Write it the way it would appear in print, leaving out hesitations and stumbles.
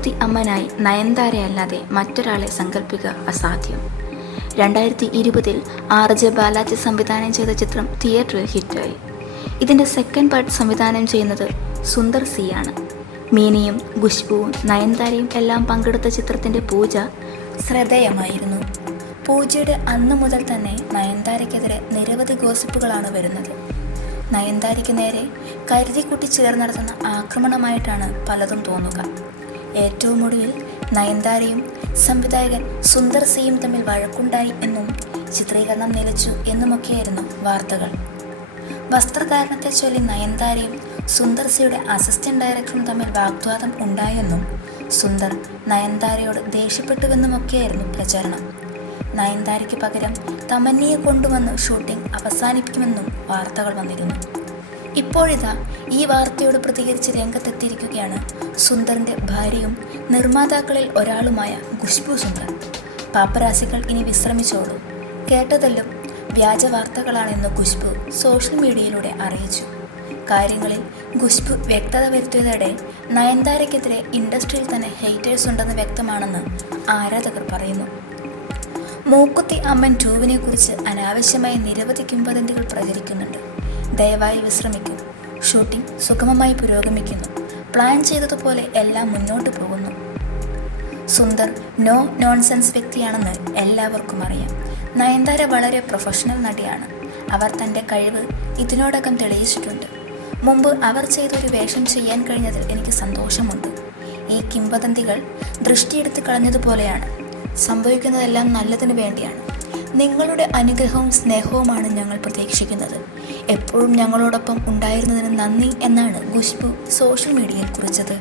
മൂക്കുത്തി അമ്മനായി നയൻതാരയല്ലാതെ മറ്റൊരാളെ സങ്കല്പിക്കുക അസാധ്യം. 2020 RJ ബാലാജി സംവിധാനം ചെയ്ത ചിത്രം തിയേറ്ററിൽ ഹിറ്റായി. ഇതിൻ്റെ സെക്കൻഡ് പാർട്ട് സംവിധാനം ചെയ്യുന്നത് സുന്ദർ സി ആണ്. മീനയും ഖുശ്ബുവും നയൻതാരയും എല്ലാം പങ്കെടുത്ത ചിത്രത്തിൻ്റെ പൂജ ശ്രദ്ധേയമായിരുന്നു. പൂജയുടെ അന്നു മുതൽ തന്നെ നയൻതാരയ്ക്കെതിരെ നിരവധി ഗോസിപ്പുകളാണ് വരുന്നത്. നയൻതാരയ്ക്ക് നേരെ കരുതിക്കുട്ടി ചിലർ നടത്തുന്ന ആക്രമണമായിട്ടാണ് പലതും തോന്നുക. ഏറ്റവും ഒടുവിൽ നയൻതാരയും സംവിധായകൻ സുന്ദർ സിയും തമ്മിൽ വഴക്കുണ്ടായി എന്നും ചിത്രീകരണം നിലച്ചു എന്നുമൊക്കെയായിരുന്നു വാർത്തകൾ. വസ്ത്രധാരണത്തെ ചൊല്ലി നയൻതാരയും സുന്ദർ സിയുടെ അസിസ്റ്റന്റ് ഡയറക്ടറും തമ്മിൽ വാഗ്വാദം ഉണ്ടായെന്നും സുന്ദർ നയൻതാരയോട് ദേഷ്യപ്പെട്ടുവെന്നുമൊക്കെയായിരുന്നു പ്രചരണം. നയൻതാരയ്ക്ക് പകരം തമന്നയെ കൊണ്ടുവന്ന് ഷൂട്ടിംഗ് അവസാനിപ്പിക്കുമെന്നും വാർത്തകൾ വന്നിരുന്നു. ഇപ്പോഴിതാ ഈ വാർത്തയോട് പ്രതികരിച്ച് രംഗത്തെത്തിയിരിക്കുകയാണ് സുന്ദറിൻ്റെ ഭാര്യയും നിർമ്മാതാക്കളിൽ ഒരാളുമായ ഖുശ്ബു സുന്ദർ. പാപ്പരാസികൾ ഇനി വിശ്രമിച്ചോളൂ, കേട്ടതെല്ലാം വ്യാജ വാർത്തകളാണെന്ന് ഖുശ്ബു സോഷ്യൽ മീഡിയയിലൂടെ അറിയിച്ചു. കാര്യങ്ങളിൽ ഖുശ്ബു വ്യക്തത വരുത്തിയതോടെ നയൻതാരയ്ക്കെതിരെ ഇൻഡസ്ട്രിയിൽ തന്നെ ഹെയ്റ്റേഴ്സ് ഉണ്ടെന്ന് വ്യക്തമാണെന്ന് ആരാധകർ പറയുന്നു. മൂക്കുത്തി അമ്മൻ 2 കുറിച്ച് അനാവശ്യമായ നിരവധി കിംവദന്തികൾ പ്രചരിക്കുന്നുണ്ട്. ദയവായി വിശ്രമിക്കൂ, ഷൂട്ടിംഗ് സുഗമമായി പുരോഗമിക്കുന്നു, പ്ലാൻ ചെയ്തതുപോലെ എല്ലാം മുന്നോട്ട് പോകുന്നു. സുന്ദർ നോ നോൺസെൻസ് വ്യക്തിയാണെന്ന് എല്ലാവർക്കും അറിയാം. നയൻതാര വളരെ പ്രൊഫഷണൽ നടിയാണ്. അവർ തൻ്റെ കഴിവ് ഇതിനോടകം തെളിയിച്ചിട്ടുണ്ട്. മുമ്പ് അവർ ചെയ്തൊരു വേഷം ചെയ്യാൻ കഴിഞ്ഞതിൽ എനിക്ക് സന്തോഷമുണ്ട്. ഈ കിംവദന്തികൾ ദൃഷ്ടിയെടുത്ത് കളഞ്ഞതുപോലെയാണ്. സംഭവിക്കുന്നതെല്ലാം നല്ലതിനു വേണ്ടിയാണ്. നിങ്ങളുടെ അനുഗ്രഹവും സ്നേഹവുമാണ് ഞങ്ങൾ പ്രതീക്ഷിക്കുന്നത്. എപ്പോഴും ഞങ്ങളോടൊപ്പം ഉണ്ടായിരുന്നതിന് നന്ദി എന്നാണ് ഖുശ്ബു സോഷ്യൽ മീഡിയയിൽ കുറിച്ചത്.